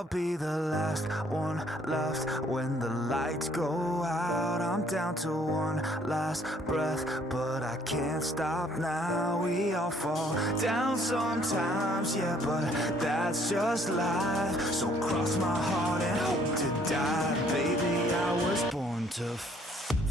I'll be the last one left when the lights go out. I'm down to one last breath, but I can't stop now. We all fall down sometimes, yeah, but that's just life. So cross my heart and hope to die. Baby, I was born to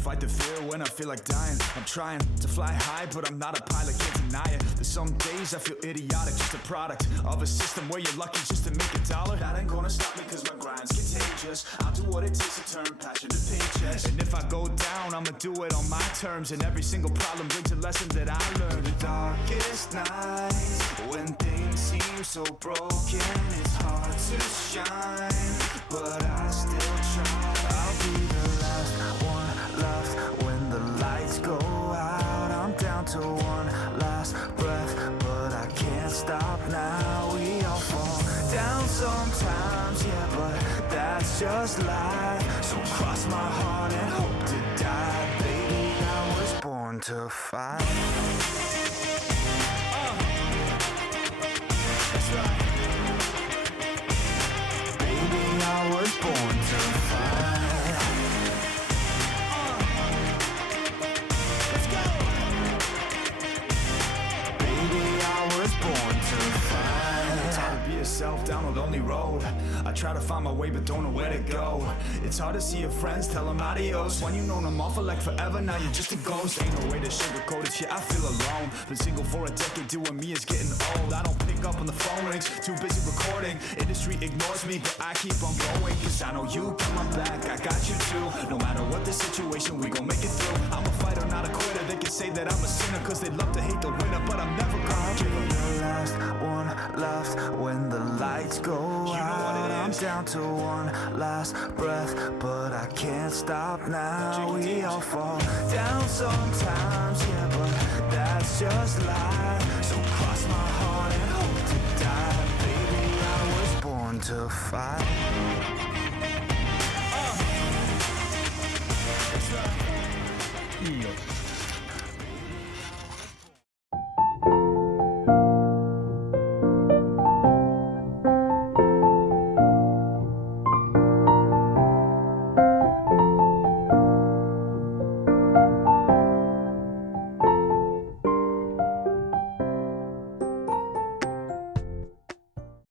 fight the fear when I feel like dying. I'm trying to fly high, but I'm not a pilot, can't deny it. There's some days I feel idiotic, just a product of a system where you're lucky just to make a dollar. That ain't gonna stop me cause my grind's contagious. I'll do what it takes to turn passion to paychecks. And if I go down, I'ma do it on my terms. And every single problem brings a lesson that I learned. The darkest nights, when things seem so broken, it's hard to shine, but I still try. I'll be the last one left when the lights go out. I'm down to one last breath, but I can't stop now. We all fall down sometimes, yeah, but that's just life. So cross my heart and hope to die. Baby, I was born to fight. That's right. Baby, I was born to fight. Yourself down a lonely road. I try to find my way but don't know where to go. It's hard to see your friends, tell them adios. When you known them all for like forever, now you're just a ghost. Ain't no way to sugarcoat it, yeah, I feel alone. Been single for a decade, doing me is getting old. I don't pick up on the phone rings, too busy recording. Industry ignores me, but I keep on going. Cause I know you got my back, I got you too. No matter what the situation, we gon' make it through. I'm a fighter, not a quitter. They can say that I'm a sinner cause they love to hate the winner, but I'm never gonna give up. The last one left when the lights go out. I'm down to one last breath, but I can't stop now. We all fall down sometimes, yeah, but that's just life. So cross my heart and hope to die. Baby, I was born to fight. That's right.